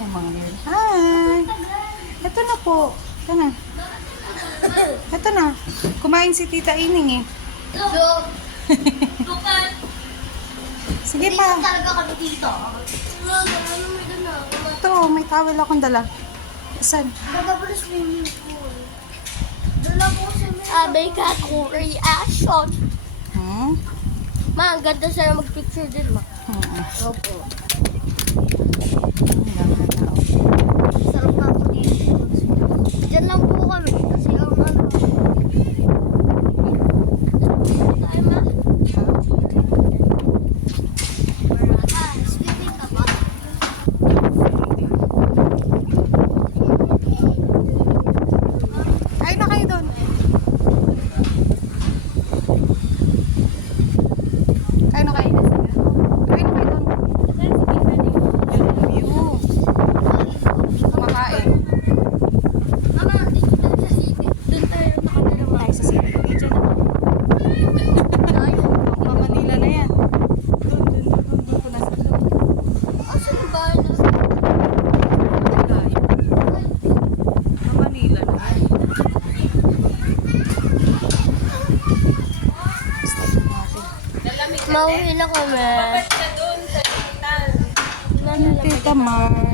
may mga nil. Hi! Ito na po. Ito na. Ito na. Kumain si Tita Ining eh. Sige pa. Talaga kami dito. Ito, may towel akong dala. Saan? Nagabalo swimming pool. Dala po swimming pool. Abay ka kung reaction. Hmm? Ma, ang ganda sana mag-picture din, ma. Opo. Sarap nga po dito. Diyan lang po kami. Kasi ang ano. Tayo, ma. Swimming ka ba? Kain na kayo doon. Kain na kayo. Kain na kayo doon. View. Kumakain. Mama, dito tayo sa city. Doon tayo nakatira, ma. Tayo sa city. Video na. Tayo. Pa Manila na yan. Doon po nasa. Asan yung bahay na? Pa Manila na yan. Mauwi na kami. Tita Mar.